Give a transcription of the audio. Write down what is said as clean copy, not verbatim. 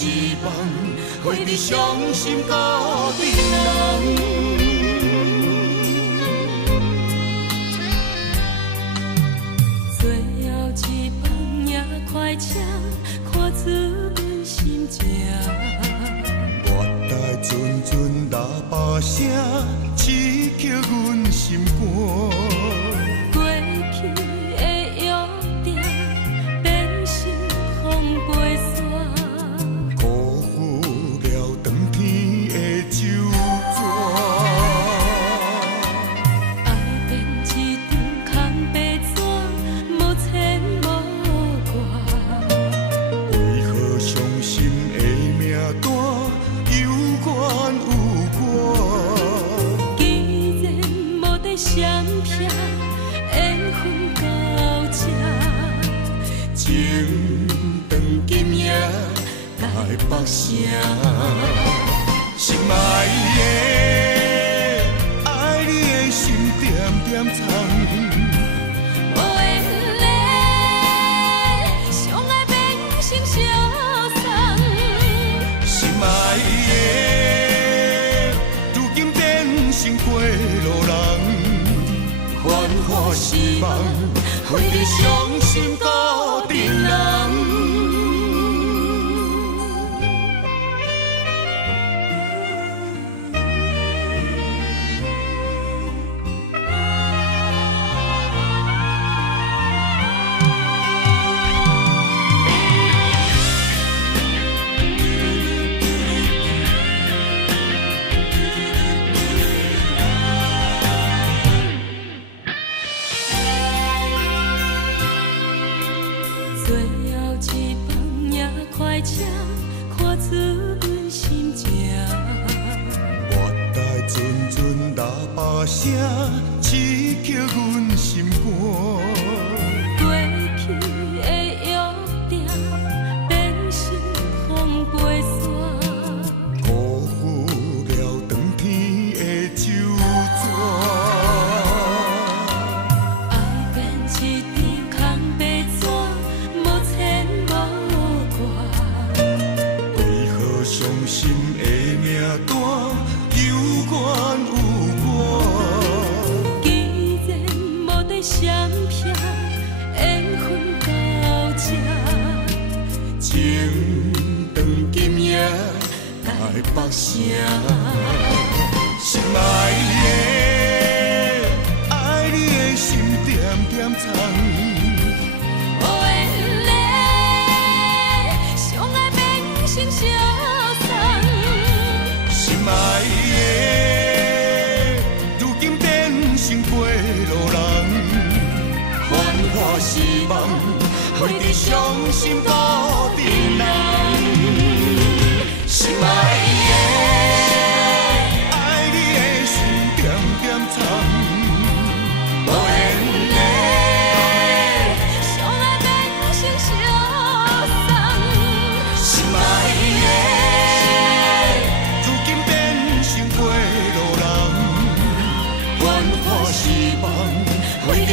失望，花在伤心孤阵人。最后一饭也快吃，看出阮心情。月台阵阵喇叭声，刺激阮心肝。过去的约定，变成风飞沙。辜负了长天的周逝。爱变一张空白纸，无牵无挂。为何伤心的名单有怨有我？既然无得相骗，缘分到这，情长今夜来北城，心爱的，爱你的心点点藏。无缘嘞，相爱变成相送。心爱的，如今变成过路人，繁华失望，花在伤心孤阵人。最后一饭也快吃，看出阮心情。月台阵阵喇叭声，刺激阮心肝。过去的约定，变成风飞沙。辜负了长天的周逝。爱变一张空白纸，无牵无挂。为何伤心的名单有怨有我？既然无得相骗，缘分到这，情长今夜来北城，心爱的，爱你的心点点藏。无缘嘞，相爱变成相送。心爱的，如今变成过路人，繁华失望，花在伤心孤阵人。心爱的，爱你的心点点藏。无缘的，相爱变成相送。心爱的，如今变成过路人，繁华失望，花在